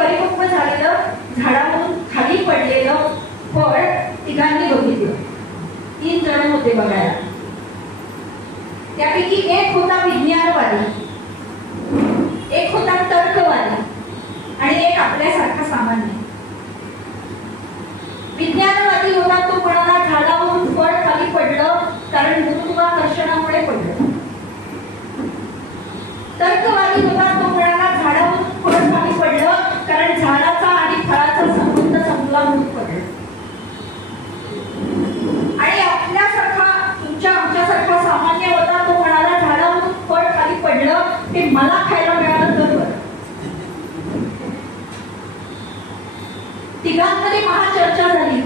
परिपक्व झालेलं झाडावरून खाली पडलेलं फळ तिघांनी बघितलं. 3 जण होते बघायला. त्यापैकी एक होता विज्ञानवादी, एक होता तर्कवादी आणि एक आपल्यासारखा सामान्य. विज्ञानवादी होता तो म्हणाला झाडावरून फळ खाली पडलं कारण गुरुत्वाकर्षणामुळे पडलं. तर्कवादी होता तो म्हणाला झाडावरून फळ खाली पडलं कारण झाडाचा आणि फळाचा संबंध संपला म्हणून पडलं. आणि आपल्यासारखा तुमच्या आमच्यासारखा सामान्य होता तो म्हणाला झाडावरून फळ खाली पडलं ते मला खायला मिळालं तर बरं. तिघांमध्ये महाचर्चा झाली.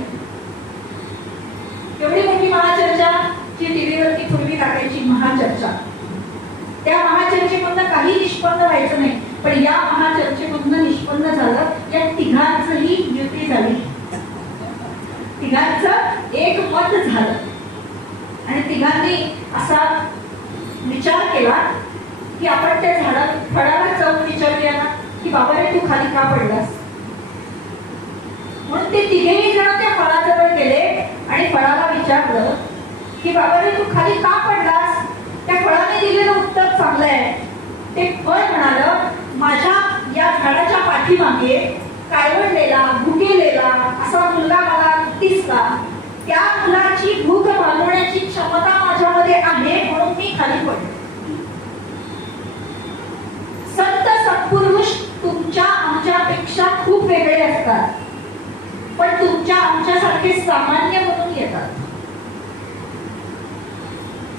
एवढी मोठी महाचर्चा जी टीव्हीवरती पूर्वी टाकायची महाचर्चा. त्या महाचर्चेमधनं काही निष्पन्न व्हायचं नाही, पण या महाचर्चेमधनं निष्पन्न झालं. या तिघांचंही युती झाली, तिघांचं एक मत झालं आणि तिघांनी असा विचार केला की आपण त्या फळाला जाऊन विचारूया ना की बाबा रे तू खाली का पडलास. म्हणून ते तिघेही जण त्या फळाजवळ गेले आणि फळाला विचारलं की बाबा रे तू खाली का पडलास. त्या फळाने दिलेलं उत्तर चांगलं आहे. ते फळ म्हणालं माझ्या या झाडाच्या पाठीमागे काळवडलेला भुकेलेला असा मुलगा मला दिसला. त्या मुलाची भूक भागवण्याची क्षमता माझ्यामध्ये आहे म्हणून मी खाली पडले. संत सत्पुरुष तुमच्या आमच्यापेक्षा खूप वेगळे असतात, पण तुमच्या आमच्यासारखे सामान्य म्हणून येतात.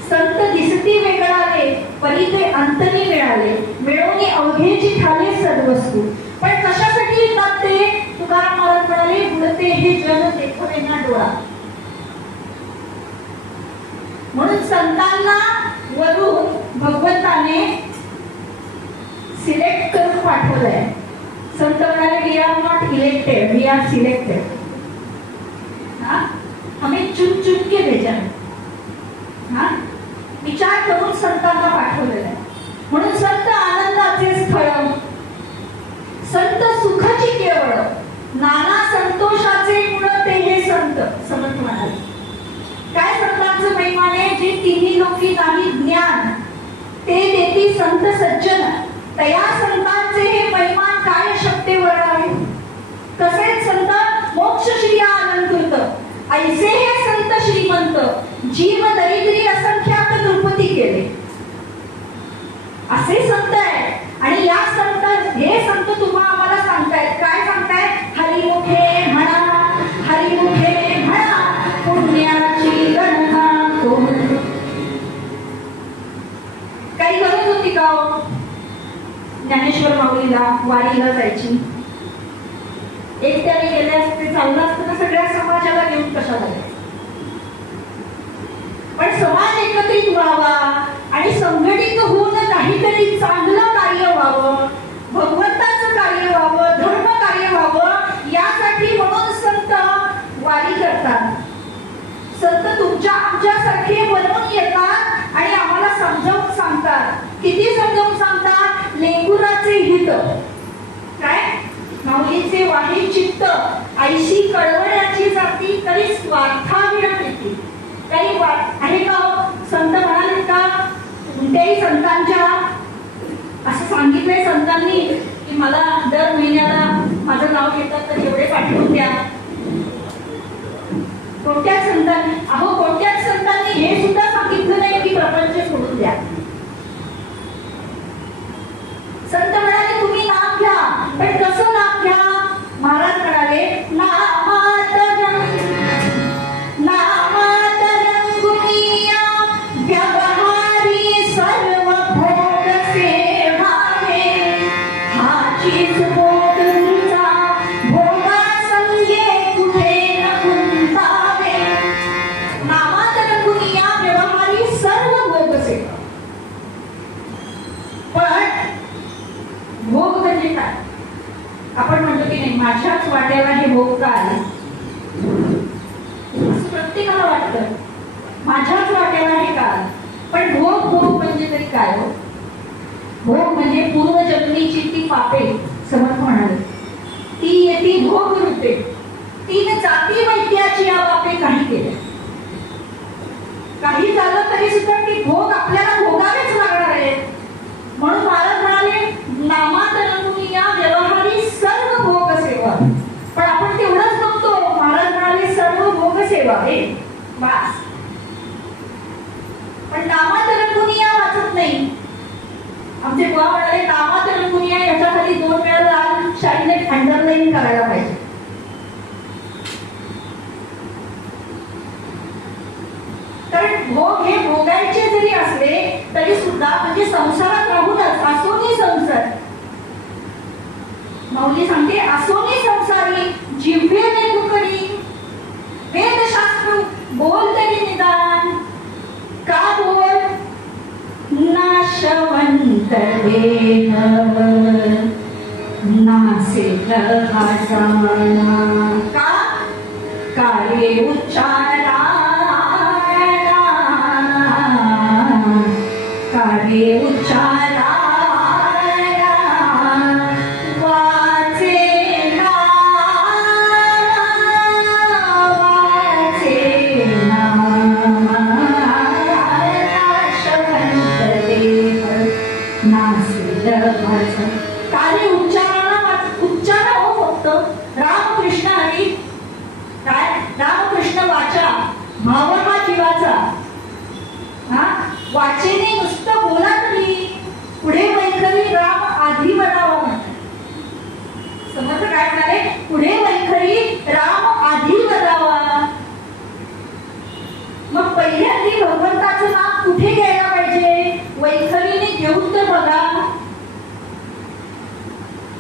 संत दिसती वेगळाले परी ते अंतरी मिळाले मिळवणी अवघेची ठाले सद्वस्तू. पण कशासाठी येतात ते तुकाराम महाराज म्हणाले बुडते हे जन देखवे ना डोळा. म्हणून संतांना वरून भगवंताने सिलेक्ट करून पाठवलंय. संत म्हणाले we are not elected, we are selected. हमें चुन चुन के भेजा. विचार करून संतांना पाठवलेला आहे. म्हणून संत आनंदाचे स्थळ, संत सुखाची केवळ, नाना संतोषाचे गुण ते हे संत. समर्थ म्हणाले काय संतांचं महिमाने जे तिन्ही लोकी नाही ज्ञान ते देती संत सज्जन. तया संतांचे हे महिमान काय शक्ती वर्णावे. तसेच संत मोक्ष श्री आनंदकृत ऐसे हे संत श्रीमंत जीव दरिद्री असंख्यात नृपती केले. असे संत आहे. आणि या संत हे संत तुम्हाला आम्हाला सांगतायत काय सांगतायत. हरिमुखे म्हणा, हरिमुखे म्हणा पुण्याची गणना कोण. काही गरज होती का ज्ञानेश्वर माऊलीला वारीला जायची. एकट्याने गेले असते चाललं असतं तर सगळ्या समाजाला घेऊन कशाला जायचं. पण समाज एकत्रित व्हावा आणि संघटित होऊन काहीतरी चांगलं कार्य व्हावं, भगवंताचं कार्य व्हावं, धर्म कार्य व्हावं यासाठी म्हणून संत वारी करतात. संत तुमच्या आमच्यासारखे बनवून येतात आणि आम्हाला समजावून सांगतात. किती समजावून सांगतात. लेकुराचे हित काय माऊलीचे वाही चित्त ऐशी कळवण्याची जाती तरी स्वार्थाविना येते. काही आहे का संत म्हणाले का कोणत्याही संतांच्या असं सांगितलंय संतांनी की मला दर महिन्याला माझं नाव घेतात तर एवढे पाठवून द्या. कोणत्याच संतांनी कोणत्याच संतांनी हे सुद्धा सांगितलं नाही की प्रपंच सोडून द्या. संत म्हणाले तुम्ही नाम घ्या, पण कसं नाम घ्या. महाराज म्हणाले व्यवहारी सर्व भोग सेवावे हाचीच बोध तुमचा भोगा संगे कुठे न गुंतावे. नामात रंगुनिया व्यवहारी सर्व भोग सेवा. पण भोग म्हणजे काय. आपण म्हणतो की नाही माझ्याच वाट्याला हे भोग का आले. असं प्रत्येकाला वाटतं माझ्याच वाट्याला हे का आलं. पण भोग म्हणजे तरी काय हो. भोग म्हणजे पूर्वजन्मीची ती पापे. समर्थ म्हणाले जरी असले तरी सुद्धा म्हणजे संसारात राहूनच असोनी संसार, माऊली सांगते असोनी संसारी जिव्हेने कुकरी, वेदशास्त्र बोल तरी निदान, का बोल नाशवंत देह नासिक हसाना, का कार्य उच्चारा कार्य उच्चारा कार्य उच्चार हो फक्त रामकृष्ण हरी, काय रामकृष्ण वाचा, भाव हा जीवाचा, हा वाचेने नुसतं बोला तरी पुढे वैखरी राम आधी बनावा म्हणतात. समर्थ काय म्हणाले, पुढे वैखरी राम आधी बनावा. मग पहिल्यांदा भगवंताचं नाम कुठे घ्यायला पाहिजे, वैखरीने घेऊन तर बघा.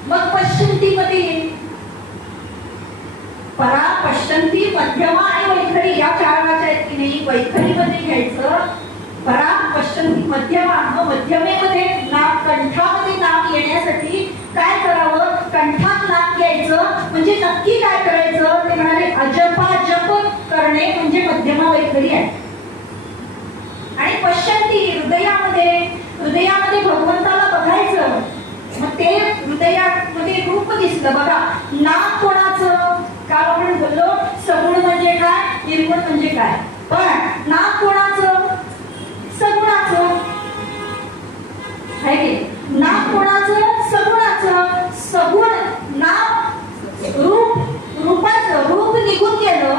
मग पश्चिंती मध्ये परा, पश्चिंती, मध्यमा आणि वैखरी या चार वाचा आहेत की नाही, वैखरी मध्ये घ्यायचं परा, पश्चिंती, मध्यमा. मध्यमेमध्ये नाम, कंठामध्ये नाम येण्यासाठी काय करावं, कंठात नाम घ्यायचं. म्हणजे नक्की काय करायचं ते म्हणाले, अजपा जप करणे म्हणजे मध्यमा वैखरी आहे. आणि पश्चिंती हृदयामध्ये भगवंताला बघायचं. मग ते हृदयामध्ये रूप दिसलं बघा. नाम कोणाचं, काल आपण बोललो सगुण म्हणजे काय, निर्गुण म्हणजे काय, पण नाम कोणाचं, सगुणाचं आहे की. नाम कोणाचं, सगुणाचं. सगुण नाम रूपाचं रूप निघून गेलं,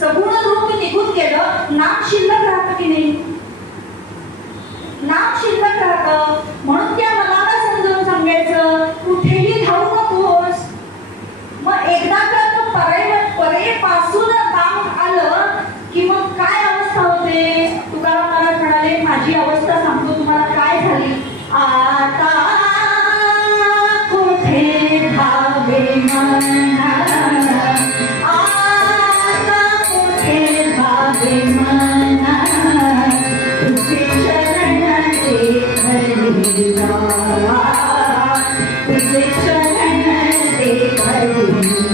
सगुण रूप निघून गेलं, नाम शिल्लक राहतं की नाही, नाम शिल्लक राहतं. म्हणून त्या मनाला समजावून सांगायचं, कुठेही धावू नकोस. मग एकदा का तो परेपासून नाम आलं की मग काय अवस्था होते. तुकाराम महाराज म्हणाले, माझी अवस्था सांगतो तुम्हाला काय झाली. आता कुठे धावे मना, आता कुठे धावे मना, तुझे चरण ते भरिला, तुझे चरण ते भरिला.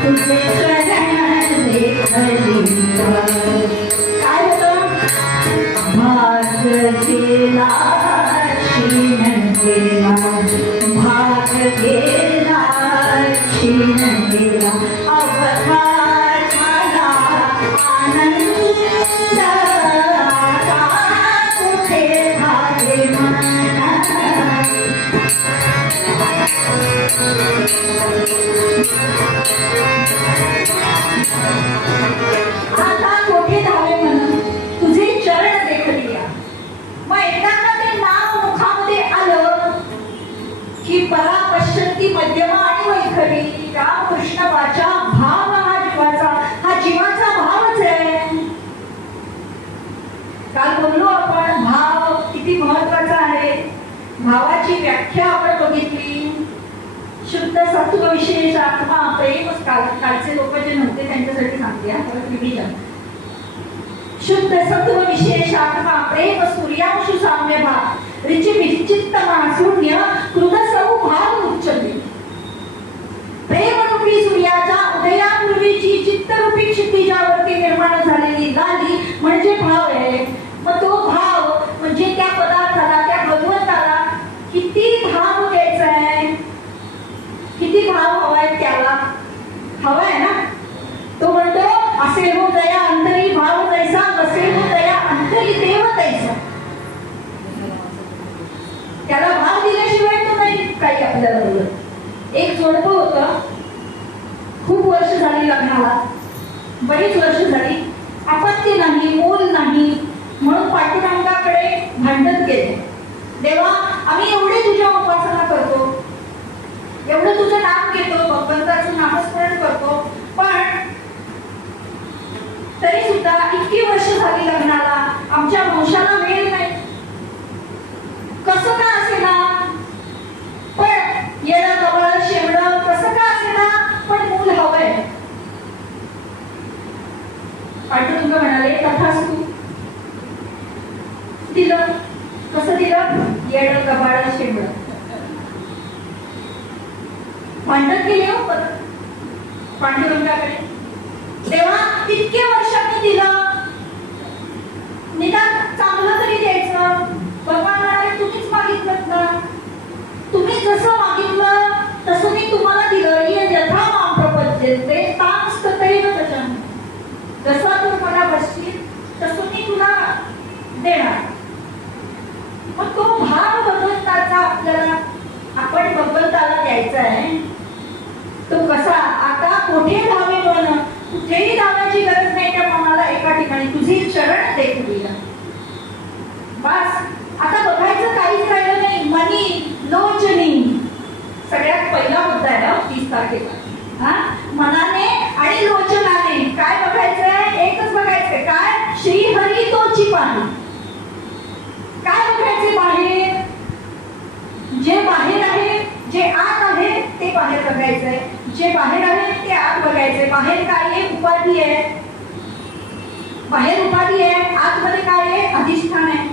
तुझे चरण काय होतं, भाग गेला क्षीण गेला, भाग गेला क्षीण गेला, अवघा झाला आनंद, कुठे भागे मना. आता कोठे धावे म्हणून तुझे चरण देखलिया. मग एकदा ते नाम मुखामध्ये आलं की परा, पश्चिंती, मध्यमा आणि वैखरी. रामकृष्ण वाचा, भाव हा जीवाचा, हा जीवाचा भावच आहे. काल बोललो आपण भाव किती महत्वाचा आहे. भावाची व्याख्या आपण बघितली. शुद्ध सत्व विशेष आत्मा प्रेम. कालचे लोक जे नव्हते त्यांच्यासाठी सांगते विभिजन. शुद्ध सत्व विशेष आत्मा प्रेम सूर्यांशु साम्य भाव, रिची विचित्त मासुण्य कृत सौभाव उच्चते. प्रेमरूपी सूर्याच्या उदयापूर्वीची चित्तरूपी क्षितिजावरती निर्माण झालेली गाली म्हणजे भाव आहे. मग तो भाव म्हणजे त्या पदार्थाला, त्या भगवंताला किती भाव द्यायचा आहे, किती भाव हवाय त्याला, हवाय ना. तो म्हणतो असे हो दया अंतरी भाव तैसा, कसे हो दया अंतरी देव तैसा. त्याला भाव दिल्याशिवाय तो नाही काही आपल्याला बोलत. एक जोडपं होतं, खूप वर्ष झाली लग्नाला, बरीच वर्ष झाली, अपत्य नाही, मूल नाही, म्हणून पांडुरंगाकडे भांडत गेले. देवा, आम्ही एवढे तुझ्या उपासना करतो, एवढं तुझं नाम घेतो, भगवंताचं नामस्मरण करतो, पण तरी सुद्धा इतकी वर्ष झाली लग्नाला, आमच्या वंशाला वेळ नाही. कसं का असेना, पण येणं कवळ शेवणं कसं का असेना, पण मूल हवंय. पांडुरंग म्हणाले, तथास्तु. दिलं. कसं दिलं? येणं कवळ शेवणं. भांडत गेले हो परत पांडुरंगाकडे. तेव्हा इतके वर्षांनी दिलं, निदान चांगलं तरी द्यायचं. भगवान म्हणाले, तुम्हीच मागितलं ना, तुम्ही जसं मागितलं तसं मी तुम्हाला दिलं. यथा मां प्रपद्यन्ते तां तथैव भजामि. जसं तू मला बसशील तसं मी तुला देणार. मग तो भाव भगवंताचा आपल्याला, आपण भगवंताला द्यायचा आहे. तो कसा, आता कुठे धावे म्हण, कुठेही धावायची गरज नाही त्या मनाला. एका ठिकाणी तुझी शरण दे तुला. बस आता बघायचं काहीच राहिलं नाही. मनी लोचनी सगळ्यात पहिला मुद्दा आहे 30 तारखेचा. मनाने आणि लोचनाने काय बघायचंय? एकच बघायचंय. काय? श्रीहरी तोची पाही. काय बघायचे बाहेर? जे बाहेर आहे, जे आत आहे ते बाहेर बघायचंय. जे बाहेर आहे ते आत बघायचंय. बाहेर काय आहे? उपाधी आहे. बाहेर उपाधी आहे, आतमध्ये काय आहे? अधिष्ठान आहे.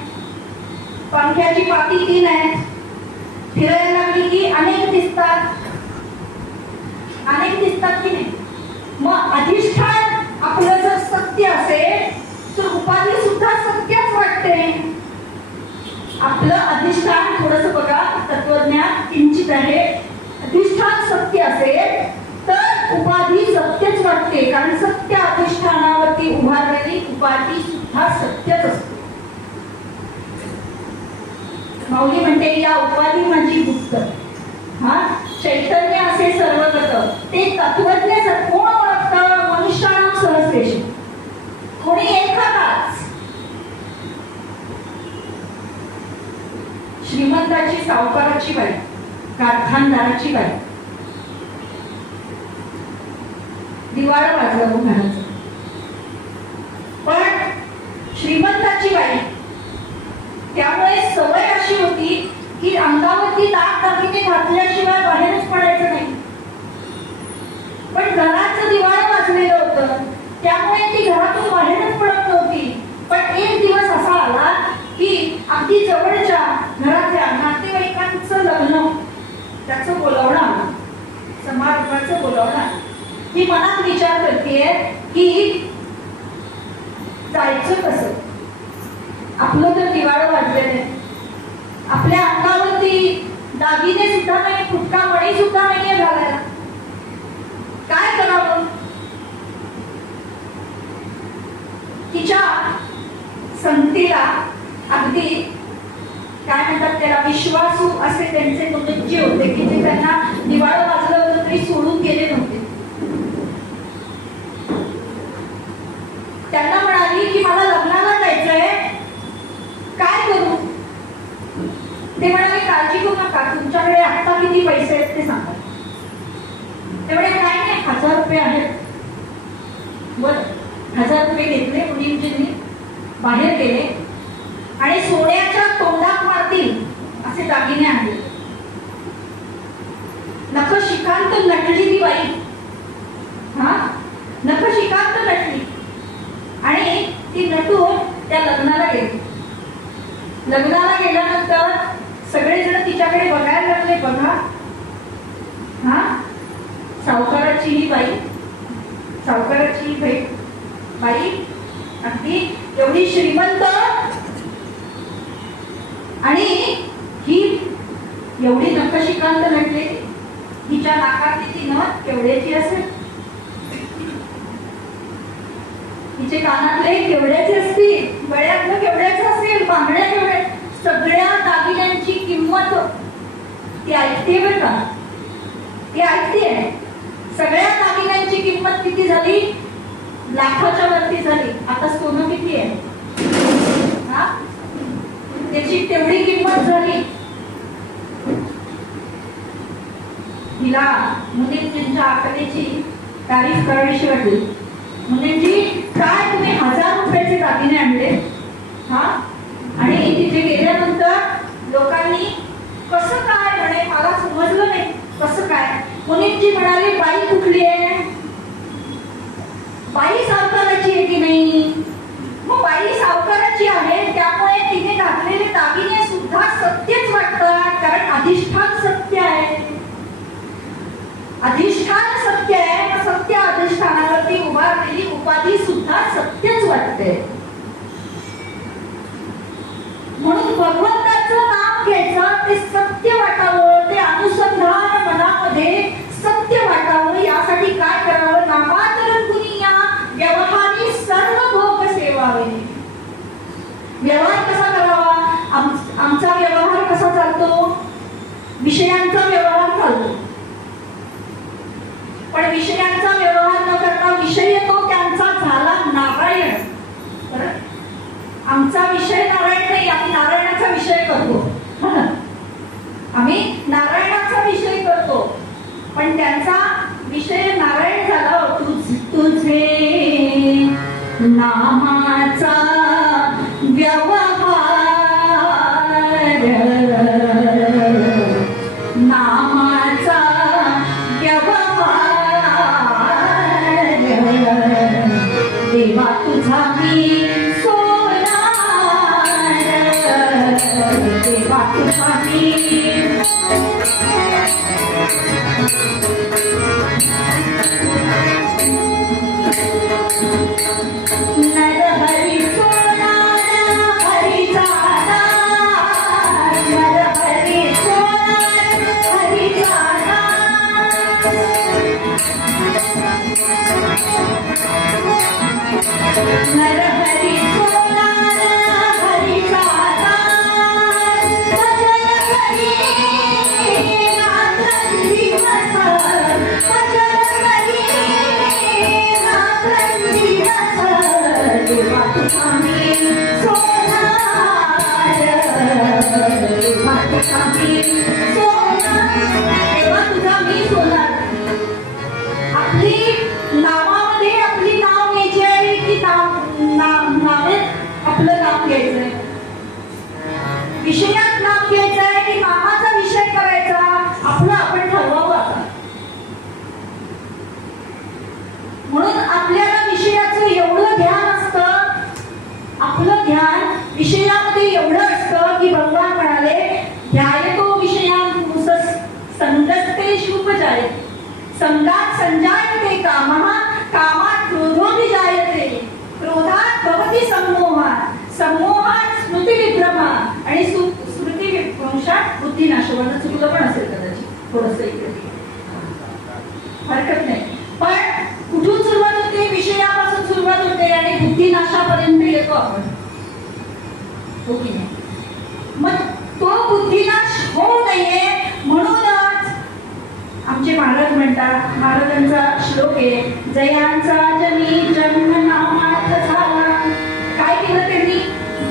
पंख्याची पाती 3 आहेत. फिरायला लागली की अनेक दिसतात. अनेक दिसतात की नाही? मग अधिष्ठान आपलं जर सत्य असेल तर उपाधी सुद्धा सत्यच वाटते. आपलं अधिष्ठान थोडंसं बघा, तत्वज्ञान किंचित आहे. अधिष्ठान सत्य असेल तर उपाधी सत्यच वाटते, कारण सत्य अधिष्ठानावरती उभारलेली उपाधी सुद्धा सत्यच असते. माऊली म्हणते, या उपाधी माझी गुप्त. चैतन्य असे सर्वगत, ते तत्वज्ञ कोण ओळखतं? मनुष्याणां सहस्रेषु. कोणी एखादाच. श्रीमंताची, सावकाराची बाई, कारखानदाराची बाई, दिवाळ वाजवून घालायचं. पण श्रीमंताची बाई, त्यामुळे सवय अशी होती की अंगावरती दागदागिने घातल्याशिवाय बाहेरच पडायचं नाही. पण घराचं दिवाळ वाजलेलं होतं, त्यामुळे ती घरातून बाहेरच पडत नव्हती. पण एक दिवस असा आला की अगदी जवळच्या घरातल्या नातेवाईकांचं लग्न, त्याचं बोलावणं, समारंभाचं बोलावणं. ही मनात विचार करतेय की जायचं कसं. आपलं तर दिवाळ वाजलेलं, आपल्या अंगावरती दागिने सुद्धा नाही, फुटका मणी सुद्धा नाहीये घालायला. काय करावं? तिच्या संगतीला अगदी काय म्हणतात त्याला, विश्वासू असे त्यांचे मुलुजी होते की जे त्यांना दिवाळ वाजलं होतं तरी सोडून गेले नव्हते. त्यांना म्हणाली की मला लग्नाला जायचंय, काय करू? ते म्हणाले, काळजी करू नका, तुमच्याकडे आता किती पैसे आहेत ते सांगा. ते म्हणे, काय नाही, 1000 रुपये आहेत. बरं, 1000 रुपये घेतले मुलींनी, बाहेर गेले आणि सोन्याच्या तोंडात मारतील असे दागिने आणले. नख शिकांत नटली ती बाई. नख शिकांत नटली आणि ती नटून त्या लग्नाला गेली. लग्नाला गेल्यानंतर सगळेजण तिच्याकडे बघायला लागले. बघा, सावकाराची ही बाई, सावकाराची ही बाई अगदी एवढी श्रीमंत आणि ही एवढी नखशिकांत नटली. हिच्या नाकातली ती नथ केवढ्याची असेल, हिचे कानातले केवढ्याचे असतील, गळ्यातलं केवढ्याचं असेल, बांगड्या केवढ्या, सगळ्या दागिन्यांची किंमत ती ऐकते बरं का. ती ऐकते. सगळ्या दागिन्यांची किंमत किती झाली? लाखाच्या वरती झाली. आता सोनं किती आहे? हा, त्याची तेवढी किंमत झाली. तिला मुलींच्या आकडेची तारीफ करावीशी वाटली. मुलींची काय तुम्ही 1000 रुपयाचे दागिने आणले? हा, आणि तिथे गेल्यानंतर लोकांनी कसं काय म्हणे, मला समजलं नाही कसं काय. मुलींची म्हणाली बाई कुठली आहे? बाई सावकाराची आहे की नाही? मग बाई सावकाराची आहे त्यामुळे तिने घातलेले दागिने सुद्धा सत्यच वाटतात, कारण अधिष्ठान सत्य आहे. अधिष्ठान सत्य आहे, सत्य अधिष्ठानावरती उभारलेली उपाधी सुद्धा सत्यच वाटते. म्हणून भगवंताचं नाव घ्यायचं, ते सत्य वाटावं, ते अनुसंधान मनामध्ये सत्य वाटावं, यासाठी काय करावं? नामातरं कुनिया व्यवहारी सर्व भोग सेवावे. व्यवहार कसा करावा? आमचा व्यवहार कसा चालतो? विषयांचा व्यवहार चालतो. पण विषयांचा व्यवहार न करता विषय तो त्यांचा झाला नारायण. आमचा विषय नारायण नाही, आम्ही नारायणाचा विषय करतो. आम्ही नारायणाचा विषय करतो, पण त्यांचा विषय नारायण झाला. तुझे नामाचा व्यवहार, नामाचा व्यवहार, देवा तुझा मी सोनार, देवा तुझा मी नरहरी सोनार हरी जाना, नरहरी सोनार हरी जाना, नरहरी सोनार हरी जाना, भजन करी रात्रं दिवस, भजन करी रात्रं दिवस, देवा तुझा मी सोनार, देवा तुझा मी सोनार, देवा तुझा मी सोनार. आपली नावामध्ये आपली नाव घ्यायची आहे की नावे आपलं नाव घ्यायचंय? विषयात नाव घ्यायचं आहे की नामाचा विषय करायचा? आपलं आपण ठरवावं आता. म्हणून आपल्याला विषयाचं एवढं ध्यान असतं, आपलं ध्यान विषयामध्ये एवढं असतं की भगवान म्हणाले ध्यायतो विषयान् संगस्ते शुभजायते, संगात संजायते कामः, कामात् क्रोधोऽभिजायते, क्रोधात् भवति सम्मोहः, सम्मोहात् स्मृतिविभ्रमः, आणि स्मृतिविभ्रंशात् बुद्धिनाशः. चुकलं पण असेल कदाचित थोडंसं इकडे, हरकत नाही. पण कुठून सुरुवात होते? विषयापासून सुरुवात होते आणि बुद्धिनाशापर्यंत येतो आपण, हो की नाही? मग तो बुद्धिनाश होऊ नये म्हणूनच आमचे महाराज म्हणतात, महाराजांचा श्लोक आहे, जयांचा जनी जन्म नामात झाला. काय केलं त्यांनी?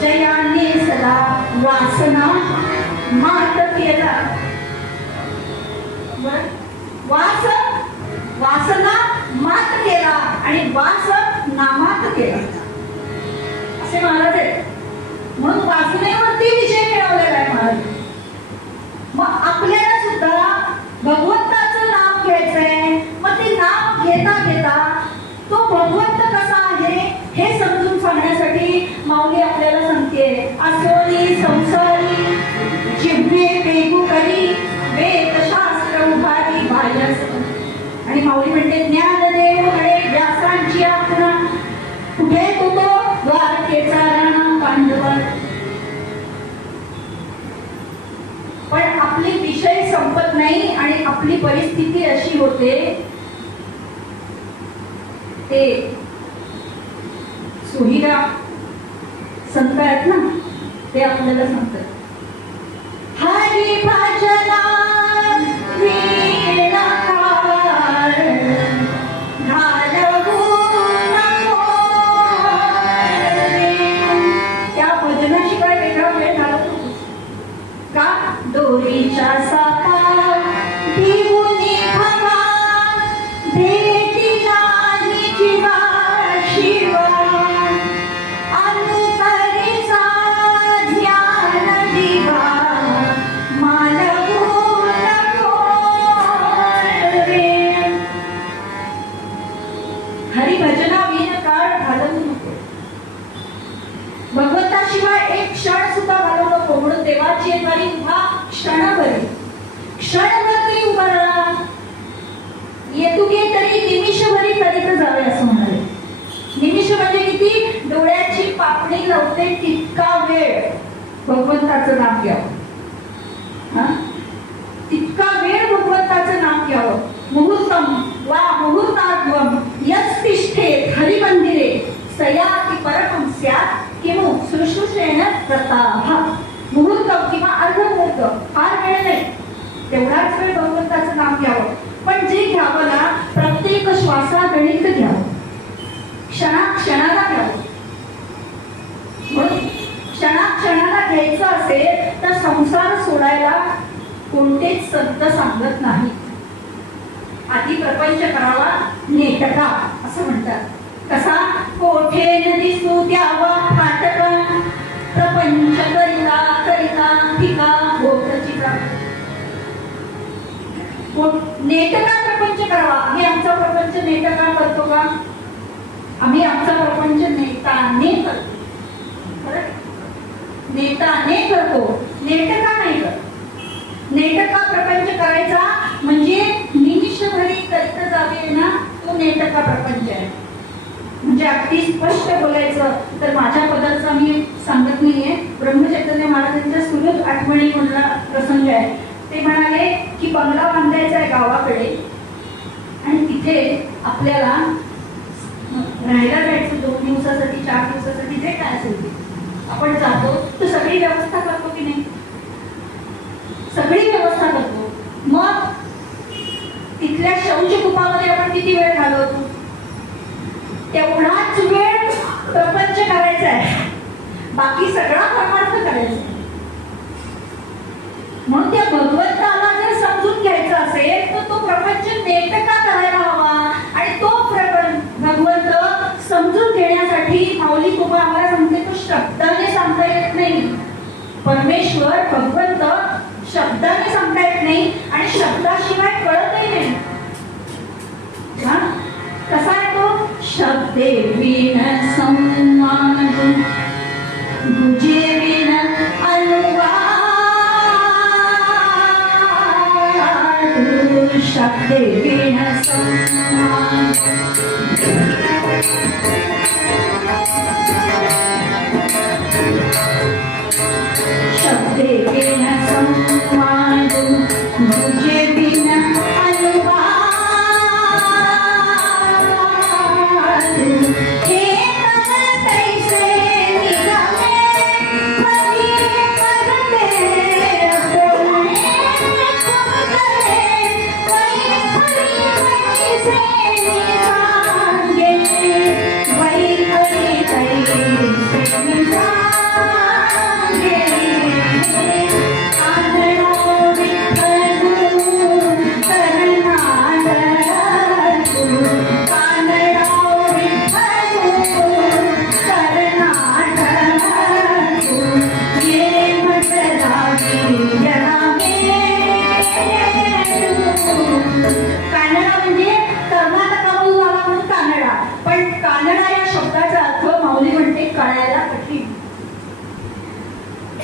जयाने सदा वासना मात केला. वासना मात केला आणि वास नामात केला, असे महाराज आहेत. म्हणून वासनेवरती विजय मिळवलेला आहे महाराज. मग आपल्याला सुद्धा भगवंताचं नाव घ्यायचंय. मग ते नाव घेता घेता तो भगवंत कसा आहे हे समजून सांगण्यासाठी माऊली आपल्याला सांगते, असोनी संसारी जिव्हे बेगू करी, वेद शास्त्र उभारी भाजस. आणि माऊली म्हणते, ज्ञानदेव म्हणे व्यासांची आज्ञा, कुठे तो द्वारकेचा राणा पांडवा. पण आपले विषय संपत नाही आणि आपली परिस्थिती अशी होते, ते सुहिरा संत आहेत ना, ते आपल्याला सांगतात, हरी भजना वीणा घालवू नको साका देऊनी भवा भेटीला जीवा शिवा अनुतरीचा ध्यान दिवा मानवू नको रे. हरिभजना विन काळ घालवू नको. भगवंताशिवाय एक क्षण सुद्धा घालवू नको म्हणून देवाची येणारी उभा क्षणभरी तरी उभा राहा. येतुके तरी निमिषभरी करीत जावे असं म्हणाले. निमिष म्हणजे किती? डोळ्याची पापणी लावते तितका वेळ भगवंताचं नाम घ्यावं. तितका वेळ भगवंताचं नाम घ्यावं. मुहूर्तम वा मुहूर्तात्वम यस्तिष्ठेत हरिमंदिरे सयाति परमं स्यात् किमु शुश्रूषेण प्रताः. मुहूर्त किंवा अर्धमुहूर्त फार वेळ नाही, तेवढाच वेळ भगवंताचं नाम घ्यावं. पण जे घ्यावं ना प्रत्येक श्वासागणित घ्यावं, क्षणाक्षणाला घ्यावं. म्हणून क्षणाक्षणाला घ्यायचं असेल तर संसार सोडायला कोणतेच संत सांगत नाही. आधी प्रपंच करावा नेटका असं म्हणतात. कसा? कोठे नदी द्यावा फाटका प्रपंच करिता करिता ठिका होत चिका. नेटका प्रपंच करावा. आम्ही आमचा प्रपंच नेटका करतो का? आम्ही आमचा प्रपंच नेटाने करतो. नेटाने करतो, नेटका नाही करत. नेटका प्रपंच करायचा म्हणजे निमिषभरी करीत जावे ना, तो नेटका प्रपंच आहे. म्हणजे अगदी स्पष्ट बोलायचं तर माझ्या पदाचा मी सांगत नाहीये. ब्रह्मचैतन्य महाराजांच्या सुरत आठवणी मधला प्रसंग आहे. ते म्हणाले की बंगला बांधायचा आहे गावाकडे आणि तिथे आपल्याला राहायला जायचं 2 दिवसासाठी 4 दिवसासाठी जे काय असेल ते आपण जातो. तर सगळी व्यवस्था करतो की नाही? सगळी व्यवस्था करतो. मग तिथल्या शौचकूपामध्ये आपण किती वेळ घालवतो? तेवढाच वेळ प्रपंच करायचा आहे, बाकी सगळा परमार्थ करायचा. म्हणून त्या भगवंताला जर समजून घ्यायचा असेल तर तो प्रपंच नेटका करायला हवा. आणि तो भगवंत समजून घेण्यासाठी माऊली कृपा आम्हाला सांगते तो शब्दाने सांगता येत नाही. परमेश्वर भगवंत शब्दाने सांगता येत नाही आणि शब्दाशिवाय कळतही नाही. कसा आहे तो? शब्दे विन संवाद गुजे विन अनुवाद. शब्दे विन संवाद शब्दे विन संवाद गुजे विन अनुवाद.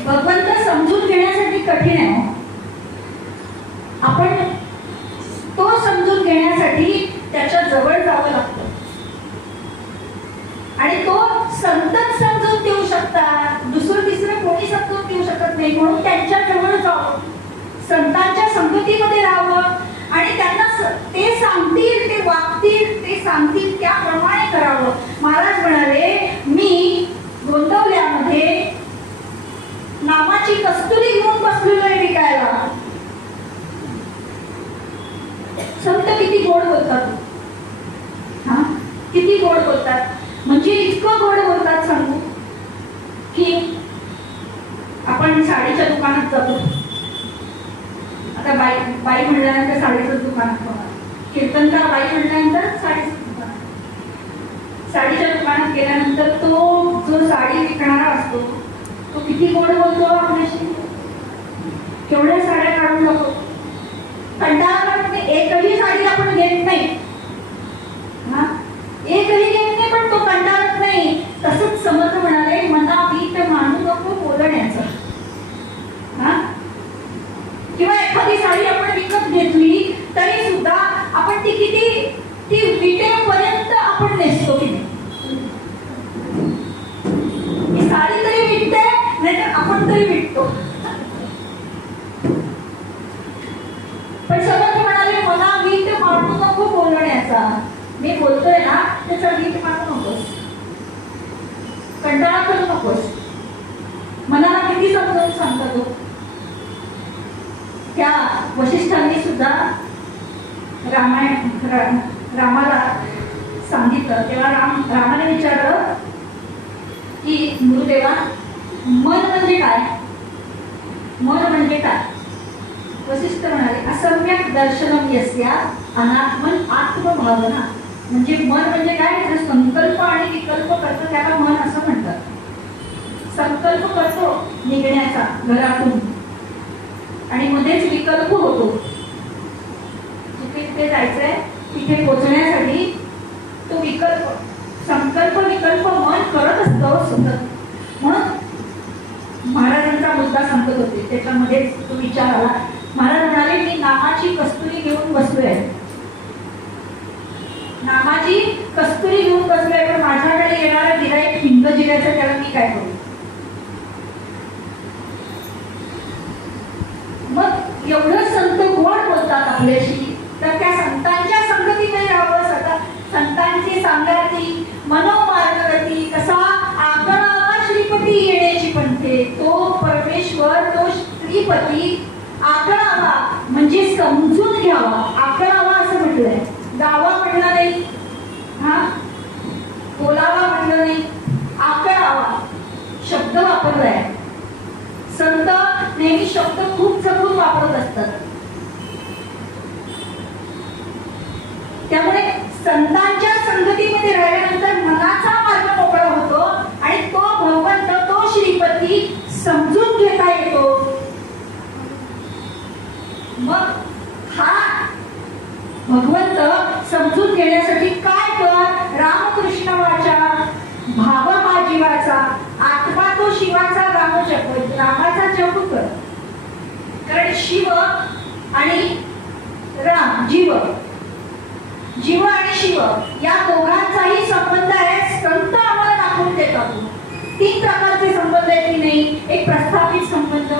भगवंत समजून घेण्यासाठी कठीण आहे. आपण तो समजून घेण्यासाठी त्याच्या जवळ जावं लागतं आणि तो संतच समजून देऊ शकतात. दुसरं तिसरं कोणी समजून देऊ शकत नाही. म्हणून त्यांच्या जवळ जावं, संतांच्या संगतीमध्ये राहावं आणि त्यांना ते सांगतील, ते वागतील, ते सांगतील त्याप्रमाणे करावं. महाराज म्हणाले मी गोंदवल्यामध्ये नामाची कस्तुरी घेऊन बसलेलो आहे विकायला. संत किती गोड बोलतात, किती गोड बोलतात. म्हणजे इतकं गोड बोलतात सांगू की आपण साडीच्या दुकानात जातो, आता बाई बाई म्हणल्यानंतर साडीचं दुकान होणार, कीर्तनकार बाई म्हणल्यानंतर साडीचं दुकान, साडीच्या दुकानात गेल्यानंतर तो जो साडी विकणारा असतो तो किती गोड बोलतो आपल्याशी, केवढ्या साड्या काढून जातो, कंटाळा एकही साडी आपण घेत नाही, एकही घेत नाही, पण तो कंटाळत नाही. तसंच समर्थ म्हणाले, मना वीट मानू नको बोलण्याचं. किंवा एखादी साडी आपण विकत घेतली तरी सुद्धा आपण ती किती ती विटेपर्यंत आपण नेसतो की नाही, ही साडी तरी विटते नाहीतर आपण तरी विटतो. पण समर्थ म्हणाले, मला वीट मानू नको बोलण्याचा. मी बोलतोय ना त्याचा वीट मानू नकोस, कंटाळा करू नकोस. मनाला किती समजावून सांगता तो. त्या वशिष्ठांनी सुद्धा रामाला सांगितलं, तेव्हा रामाने विचारलं की गुरुदेवा, मन म्हणजे काय, मन म्हणजे काय. वशिष्ठ म्हणाले, असम्यक दर्शनम यस्या अनात्मन आत्मभावना. म्हणजे मन म्हणजे काय, तर संकल्प आणि विकल्प करतो त्याला मन असं म्हणतात. संकल्प करतो निघण्याचा घरातून आणि मध्येच विकल्प होतो, जिथे जायचंय तिथे पोहोचण्यासाठी तो विकल्प संकल्प विकल्प मन करत असतो सतत. म्हणून महाराजांचा मुद्दा सांगत होते, त्याच्यामध्येच तो विचार आला. महाराज म्हणाले, मी नामाची कस्तुरी घेऊन बसलोय, नामाची कस्तुरी घेऊन बसलोय, पण माझ्याकडे येणारा गिराईक हिंग जिऱ्याचं, त्याला मी काय करू. मग एवढं संत गोड बोलतात आपल्याशी, तर त्या संतांच्या संगतीमध्ये राहावं. संतांची सांगाती मनोमार्गगती, कसा आकळावा श्रीपती येण्याची पंथे. तो परमेश्वर, तो श्रीपती आकळावा म्हणजे समजून घ्यावा. आकळावा असं म्हटलंय, गावा म्हटलं नाही, बोलावा म्हटलं नाही, आकळावा शब्द वापरलाय. संत नेहमी शब्द खूप जपून वापरत असतात. त्यामुळे संतांच्या संगतीमध्ये राहिल्यानंतर मनाचा मार्ग मोकळा होतो आणि तो भगवंत, तो श्रीपती समजून घेता येतो. मग हा भगवंत समजून घेण्यासाठी काय कर, रामकृष्ण वाचा, भाव हा जीवाचा, आत्मा तो शिवाचा, रामाचा जप कर. कारण शिव आणि राम, जीव आणि शिव या दोघांचाही संबंध आहे. संत आम्हाला दाखवून देतात 3 प्रकारचे संबंध आहेत की नाही. एक प्रस्थापित संबंध,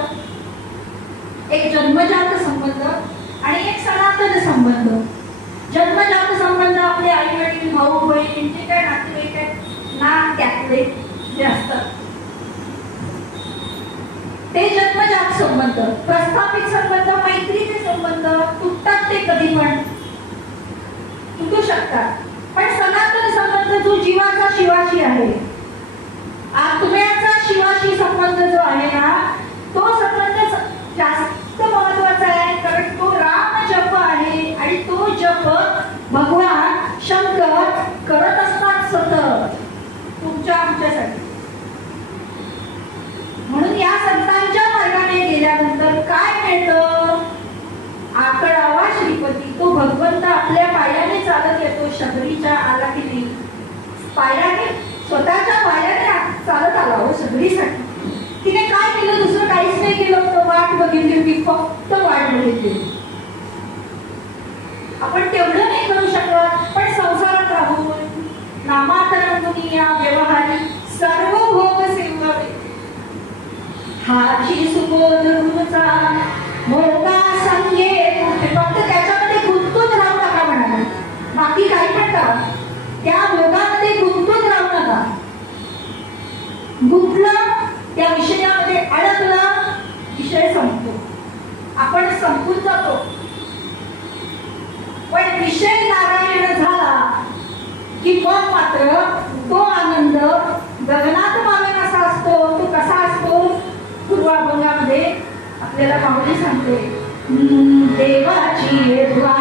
एक जन्मजात संबंध आणि एक सनातन संबंध. जन्मजात संबंध आपले आई वडील, भाऊ बहीण, जे काय नातेवाईक आहेत ना, त्यातले जे असतात ते जन्मजात संबंध. प्रस्थापित संबंध, मैत्रीचे संबंध तुटतात, ते कधी पण तुटू शकतात. पण सनातन संबंध जो जीवाचा शिवाशी आहे, आत्म्याचा शिवाशी संबंध जो आहे ना, तो संबंध जास्त महत्वाचा आहे. कारण तो राम जप आहे आणि तो जप भगवान शंकर करत असतात सतत तुमच्या आमच्यासाठी. म्हणून या संतांच्या मार्गाने गेल्यानंतर काय मिळतं, आकळावा श्रीपती. तो भगवंत आपल्या पायाने चालत येतो. शबरीच्या आला की नाही, पायाने, स्वतःच्या पायाने चालत आला हो शबरीसाठी. तिने काय केलं, दुसरं काहीच नाही केलं, तो वाट बघितली होती, फक्त वाट बघितली. आपण तेवढं नाही करू शकत, पण संसारात राहून नामात रंगुनी या व्यवहारी सर्व भोग सेवावे. हाची सुबोध गुरुचा मोठा संगे, फक्त त्याच्यामध्ये गुंतून राहू नका म्हणाले. बाकी काही पण करा, त्या भोगामध्ये गुंतून राहू नका. गुंतलं त्या विषयामध्ये, अडकला विषय संपतो, आपण संपून जातो. पण विषय नारायण झाला की मग मात्र तो आनंद गगनात मावेन असा असतो. तो कसा असतो, पूर्वाभंगामध्ये आपल्याला माऊली सांगते, निर्वाण